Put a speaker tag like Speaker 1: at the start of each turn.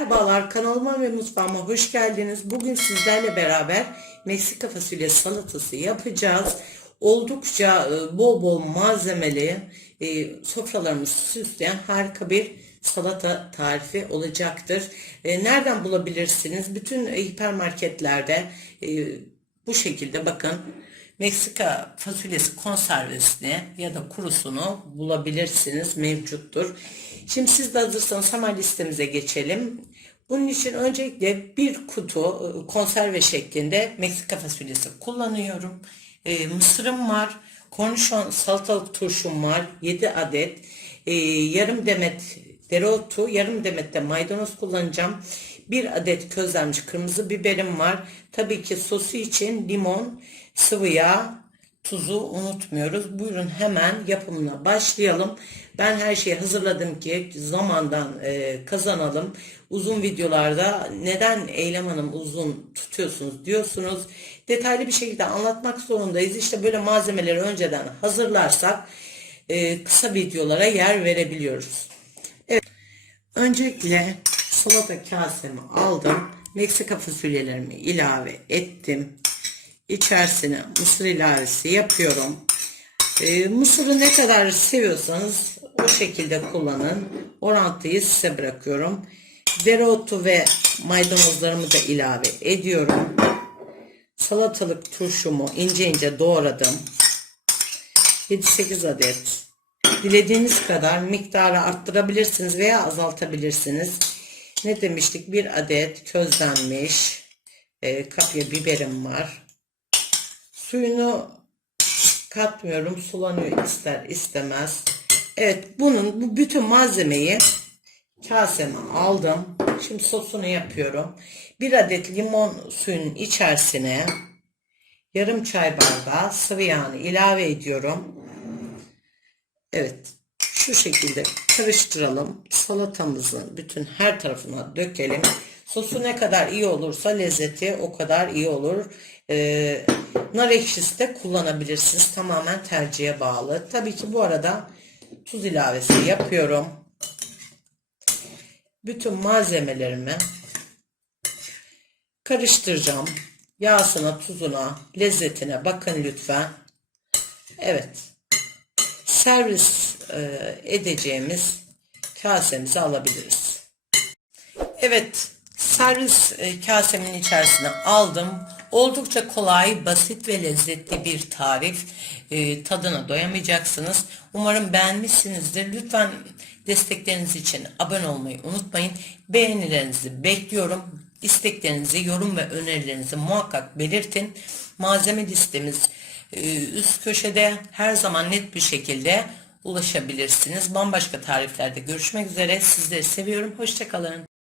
Speaker 1: Merhabalar kanalıma ve mutfağıma hoş geldiniz. Bugün sizlerle beraber Meksika fasulye salatası yapacağız. Oldukça e, bol bol malzemeli e, sofralarımızı süsleyen harika bir salata tarifi olacaktır. E, Nereden bulabilirsiniz? Bütün hipermarketlerde bu şekilde bakın Meksika fasulyesi konservesini ya da kurusunu bulabilirsiniz mevcuttur. Şimdi siz de hazırsanız hemen listemize geçelim. Bunun için öncelikle bir kutu e, konserve şeklinde Meksika fasulyesi kullanıyorum. E, mısırım var. Kornişon salatalık turşum var. 7 adet. E, yarım demet dereotu, yarım demet de maydanoz kullanacağım. Bir adet közlenmiş kırmızı biberim var. Tabii ki sosu için limon, sıvı yağ, tuzu unutmuyoruz. Buyurun hemen yapımına başlayalım. Ben her şeyi hazırladım ki zamandan e, kazanalım. Uzun videolarda neden Eylem Hanım uzun tutuyorsunuz diyorsunuz. Detaylı bir şekilde anlatmak zorundayız. İşte böyle malzemeleri önceden hazırlarsak e, kısa videolara yer verebiliyoruz. Öncelikle salata kasemi aldım. Meksika fasulyelerimi ilave ettim. İçerisine mısır ilavesi yapıyorum. Ee, mısırı ne kadar seviyorsanız o şekilde kullanın. Orantıyı size bırakıyorum. Dereotu ve maydanozlarımı da ilave ediyorum. Salatalık turşumu ince ince doğradım. 7-8 adet. Dilediğiniz kadar miktarı arttırabilirsiniz veya azaltabilirsiniz. Ne demiştik? Bir adet közlenmiş e, kapya biberim var. Suyunu katmıyorum. Sulanıyor ister istemez. Evet bunun bu bütün malzemeyi kaseme aldım. Şimdi sosunu yapıyorum. Bir adet limon suyunun içerisine yarım çay bardağı sıvı yağını ilave ediyorum. Evet şu şekilde karıştıralım. Salatamızın bütün her tarafına dökelim. Sosu ne kadar iyi olursa lezzeti o kadar iyi olur. Ee, nar ekşisi de kullanabilirsiniz. Tamamen tercihe bağlı. Tabii ki bu arada tuz ilavesi yapıyorum. Bütün malzemelerimi karıştıracağım. Yağsına, tuzuna, lezzetine bakın lütfen. Evet. Servis e, edeceğimiz kasemizi alabiliriz. Evet, servis e, kasemin içerisine aldım. Oldukça kolay, basit ve lezzetli bir tarif. E, tadına doyamayacaksınız. Umarım beğenmişsinizdir. Lütfen destekleriniz için abone olmayı unutmayın. Beğenilerinizi bekliyorum. İsteklerinizi, yorum ve önerilerinizi muhakkak belirtin. Malzeme listemiz üst köşede her zaman net bir şekilde ulaşabilirsiniz. Bambaşka tariflerde görüşmek üzere. Sizleri seviyorum. Hoşçakalın.